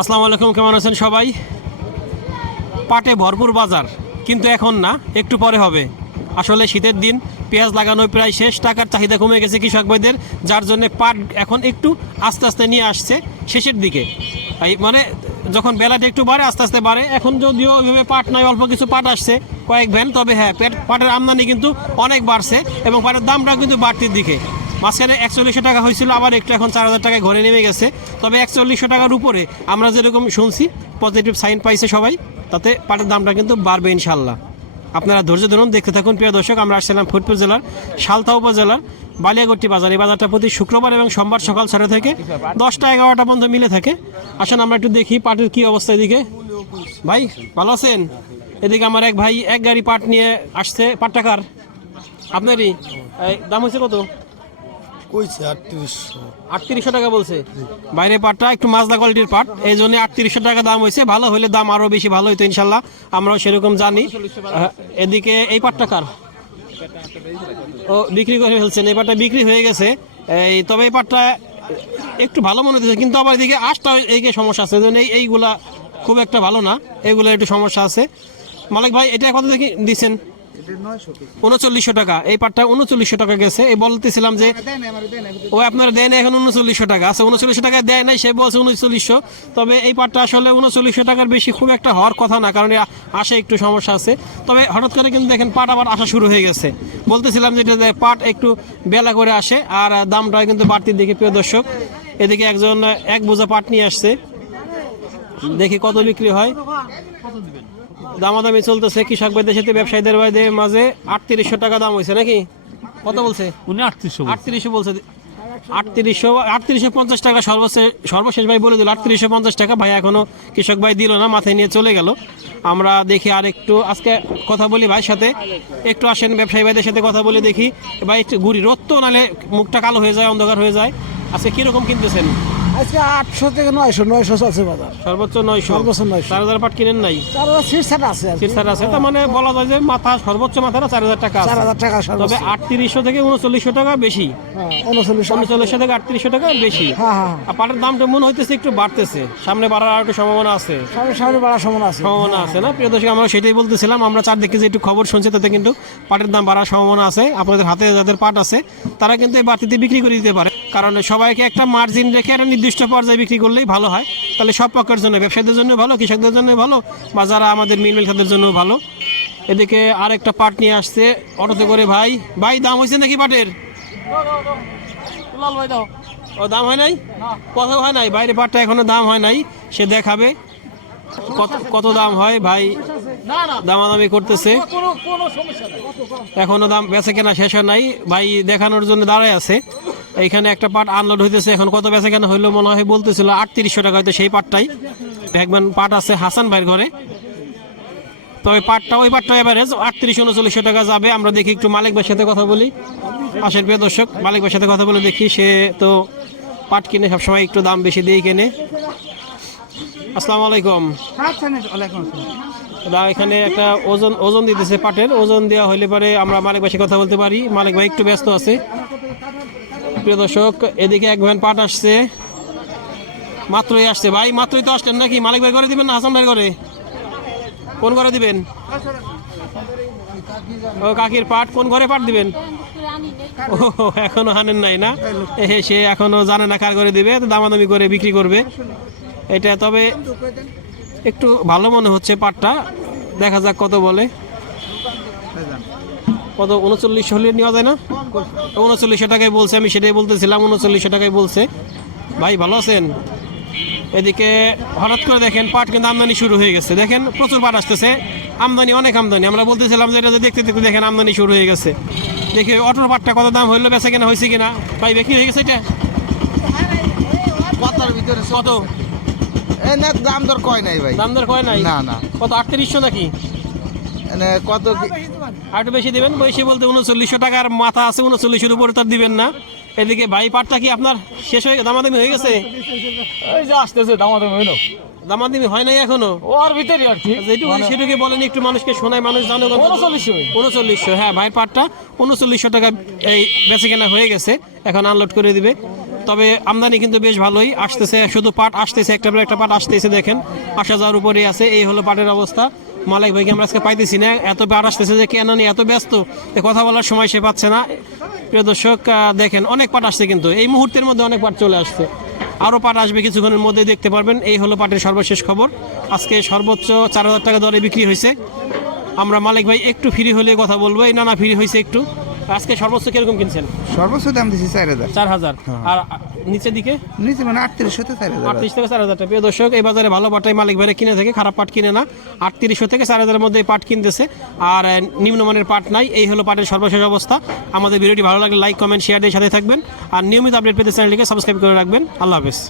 আসসালামু আলাইকুম, কেমন আছেন সবাই? পাটে ভরপুর বাজার, কিন্তু এখন না, একটু পরে হবে। আসলে শীতের দিন, পেঁয়াজ লাগানো প্রায় শেষ, টাকার চাহিদা কমে গেছে কৃষক ভাইদের, যার জন্য পাট এখন একটু আস্তে আস্তে নিয়ে আসছে শেষের দিকে। এই মানে যখন বেলাটা একটু বাড়ে, আস্তে আস্তে বাড়ে, এখন যদিও ওইভাবে পাট নাই, অল্প কিছু পাট আসছে, কয়েক ভ্যান, তবে হ্যাঁ পেট, পাটের আমদানি কিন্তু অনেক বাড়ছে এবং পাটের দামটাও কিন্তু বাড়তির দিকে। মাঝখানে একচল্লিশশো টাকা হয়েছিল, আবার একটু এখন চার হাজার টাকায় ঘরে নেমে গেছে। তবে একচল্লিশশো টাকার উপরে আমরা যেরকম শুনছি পজিটিভ সাইন পাইছে সবাই, তাতে পাটের দামটা কিন্তু বাড়বে ইনশাল্লাহ আপনারা ধৈর্য ধরুন, দেখতে থাকুন, প্রিয় দর্শক, আমরা আসছিলাম ফরিদপুর জেলার সালথা উপজেলার বালিয়াগট্টি বাজার। এই বাজারটা প্রতি শুক্রবার এবং সোমবার সকাল ছটা থেকে দশটা এগারোটা পর্যন্ত মিলে থাকে। আসেন, আমরা একটু দেখি পাটের কি অবস্থা এদিকে। ভাই, ভালো আছেন? এদিকে আমার এক ভাই, এক গাড়ি পাট নিয়ে আসছে। পাট টাকার আপনারই? দাম হয়েছে কত কইছে আটত্রিশশো। আটত্রিশশো টাকা বলছে। বাইরে পাটটা একটু মাজদা কোয়ালিটির পাট। এই জন্য আটত্রিশশো টাকা দাম হয়েছে ভালো হলে দাম আরও বেশি ভালো হইতো ইনশাল্লাহ। আমরাও সেরকম জানি। এদিকে এই পাটটা কার? ও, বিক্রি করে ফেলছেন। এই পাটটা বিক্রি হয়ে গেছে। এই, তবে এই পাটটা একটু ভালো মনে হচ্ছে কিন্তু আবার এদিকে আশটা এইকে সমস্যা আছে। এই- এইগুলা খুব একটা ভালো না। এগুলো একটু সমস্যা আছে। মালিক ভাই, এটা কত দেখি দিচ্ছেন উনচল্লিশশো টাকা। এই পাটটা উনচল্লিশশো টাকা গেছে। এই বলতেছিলাম যে ও আপনারা দেয় না এখন উনচল্লিশশো টাকা। আচ্ছা উনচল্লিশশো টাকা দেয় নাই সে বলছে উনচল্লিশশো। তবে এই পাটটা আসলে উনচল্লিশশো টাকার বেশি খুব একটা হওয়ার কথা না কারণ আসে একটু সমস্যা আছে। তবে হঠাৎ করে কিন্তু দেখেন পাট আবার আসা শুরু হয়ে গেছে। বলতেছিলাম যে পাট একটু বেলা করে আসে আর দামটা কিন্তু বাড়তির দিকে প্রিয় দর্শক। এদিকে একজন এক বোঝা পাট নিয়ে আসছে। দেখি কত বিক্রি হয়। দামাদামি চলতেছে কৃষক ভাইদের সাথে ব্যবসায়ীদের ভাইদের মাঝে আটত্রিশশো টাকা দাম হয়েছে নাকি? কত বলছে? উনি আটত্রিশশো আটত্রিশশো বলছে। আটত্রিশশো আটত্রিশশো পঞ্চাশ টাকা সর্বশেষ সর্বশেষ ভাই বলে দিল আটত্রিশশো পঞ্চাশ টাকা ভাই এখনও কৃষক ভাই দিল না মাথায় নিয়ে চলে গেল। আমরা দেখি আর একটু আজকে কথা বলি ভাইয়ের সাথে। একটু আসেন ব্যবসায়ী ভাইদের সাথে কথা বলে দেখি। ভাই একটু ঘুরি রোদ তো নালে মুখটা কালো হয়ে যায় অন্ধকার হয়ে যায়। আজকে কীরকম কিনতেছেন? আজকে আটশো থেকে নয়শো নয়শো চলছে বাজার। সর্বোচ্চ নয়শো। সর্বোচ্চ 900 চার হাজার পাট কিনেন নাই? চার হাজার আছে আছে। তার মানে বলা যায় যে মাথা সর্বোচ্চ মাথাটা চার হাজার টাকা চার হাজার টাকা তবে আটত্রিশশো থেকে উনচল্লিশশো টাকা বেশি। হ্যাঁ, উনচল্লিশশো। উনচল্লিশশো থেকে আটত্রিশশো টাকা বেশি। হ্যাঁ হ্যাঁ আর পাটের দামটা মনে হইতেছে একটু বাড়তেছে। সামনে বাড়ার আর একটু সম্ভাবনা আছে। সামনে বাড়ার সমান আছে। সম্ভাবনা আছে না? প্রিয় দর্শক আমরা সেটাই বলতেছিলাম। আমরা চারদিকে যে একটু খবর শুনছি তাতে কিন্তু পাটের দাম বাড়ার সম্ভাবনা আছে। আপনাদের হাতে যাদের পাট আছে তারা কিন্তু এই বাড়তিতে বিক্রি করে দিতে পারে। কারণ সবাইকে একটা মার্জিন রেখে একটা নির্দিষ্ট পর্যায়ে বিক্রি করলেই ভালো হয়। তাহলে সব পক্ষের জন্য ব্যবসায়ীদের জন্য ভালো কৃষকদের জন্য ভালো বা যারা আমাদের মিল মিল খাতের জন্য ভালো। এদিকে আর একটা পাট নিয়ে আসছে অটোতে করে ভাই ভাই দাম হয়েছে নাকি পাটের? ও দাম হয় নাই? কত হয় নাই? বাইরে পাটটা এখনও দাম হয় নাই সে দেখাবে। কত কত দাম হয় ভাই? দামাদামি করতেছে। এখনও দাম বেচে কেনা শেষ হয় নাই। ভাই দেখানোর জন্য দাঁড়ায় আছে। এইখানে একটা পাট আনলোড হইতেছে। এখন কত বেচে কেনা হইল মনে হয় বলতেছিল আটত্রিশশো টাকা হয়তো সেই পাটটাই একবার পাট আছে হাসান ভাইয়ের ঘরে। তবে পাটটা ওই পাটটা এভারেজ আটত্রিশ উনচল্লিশশো টাকা যাবে। আমরা দেখি একটু মালিক ভাইয়ের সাথে কথা বলি। পাশের প্রিয় দর্শক, মালিক ভাইয়ের সাথে কথা বলে দেখি। সে তো পাট কিনে সবসময় একটু দাম বেশি দিয়ে কেনে। আসসালামু আলাইকুম। দা এখানে একটা ওজন ওজন দিতেছে পাটের ওজন দেওয়া হইলে পরে আমরা মালিক ভাইয়ের কথা বলতে পারি। মালিক ভাই একটু ব্যস্ত আছে। প্রিয় দর্শক, এদিকে এক ভ্যান পাট আসছে। মাত্রই আসছে। ভাই, মাত্রই তো আসলেন নাকি? মালিক ভাই করে দিবেন না হাসান ভাই করে কোন ঘরে দিবেন? ও, কাকির পাট কোন ঘরে পাট দিবেন? ও, এখনও হানেন নাই না? সে এখনও জানে না কার করে দিবে, দামাদামি করে বিক্রি করবে। এটা তবে একটু ভালো মনে হচ্ছে পাটটা। দেখা যাক কত বলে। কত উনচল্লিশ হলে নেওয়া যায় না? উনচল্লিশশো টাকায় বলছে আমি সেটাই বলতেছিলাম উনচল্লিশশো টাকায় বলছে। ভাই ভালো আছেন? এদিকে হঠাৎ করে দেখেন পাট কিন্তু আমদানি শুরু হয়ে গেছে। দেখেন প্রচুর পাট আসতেছে। আমদানি অনেক আমদানি। আমরা বলতেছিলাম যে এটা দেখতে দেখতে দেখেন আমদানি শুরু হয়ে গেছে। দেখি অটোর পাটটা কত দাম হইল বেচা কিনা হয়েছে কিনা? ভাই বিক্রি হয়ে গেছে এটা? ভিতরে কত? দাম দর কয় নাই ভাই। দাম দর কয় নাই? না না। কত আটত্রিশশো নাকি? এনে কত কি- আর একটু বেশি দিবেন বেশি বলতে উনচল্লিশশো টাকার মাথা আছে উনচল্লিশের উপরে তার দিবেন না। এদিকে ভাই পাটটা কি আপনার শেষ হয়ে দামাদামি হয়ে গেছে? এই যে আসতেছে দামাদামি হইল। দামাদামি হয় নাই এখনও? ওর ভিতরে আর কি? যেটুকু সেটুকু বলেন একটু মানুষকে শোনায় মানুষ জানো উনচল্লিশশো। উনচল্লিশশো হ্যাঁ ভাই পাটটা উনচল্লিশশো টাকা এই বেচে কেনা হয়ে গেছে এখন আনলোড করে দিবে। তবে আমদানি কিন্তু বেশ ভালোই আসতেছে শুধু পাট আসতেছে একটা পর একটা পাট আসতেছে দেখেন। আসা যাওয়ার উপরে আছে এই হলো পাটের অবস্থা। মালিক ভাইকে আমরা আজকে পাইতেছি না। এত পাট আসতেছে যে কেন নিয়ে এত ব্যস্ত কথা বলার সময় সে পাচ্ছে না। প্রিয় দর্শক দেখেন অনেক পাট আসছে কিন্তু। এই মুহূর্তের মধ্যে অনেক পাট চলে আসছে। আরও পাট আসবে কিছুক্ষণের মধ্যে দেখতে পারবেন। এই হলো পাটের সর্বশেষ খবর। আজকে সর্বোচ্চ চার হাজার টাকা দরে বিক্রি হয়েছে। আমরা মালিক ভাই একটু ফ্রি হলে কথা বলব। এই না না ফ্রি হয়েছে একটু। আজকে সর্বোচ্চ কীরকম কিনছেন? সর্বোচ্চ দাম দিছি চার হাজার। চার হাজার। আর আ, নিচের দিকে? নিচে মানে আটত্রিশশো থেকে চার হাজার। আটত্রিশ থেকে চার হাজার টাকা। প্রিয় দর্শক এই বাজারে ভালো পাটাই মালিক ভাইরা কিনে থাকে খারাপ পাট কিনে না। আটত্রিশশো থেকে চার হাজারের মধ্যে এই পাট কিনতেছে। আর নিম্নমানের পাট নাই এই হলো পাটের সর্বশেষ অবস্থা। আমাদের ভিডিওটি ভালো লাগলে লাইক কমেন্ট শেয়ার দিয়ে সাথে থাকবেন। আর নিয়মিত আপডেট পেতে চ্যানেলটিকে সাবস্ক্রাইব করে রাখবেন। আল্লাহ হাফেজ।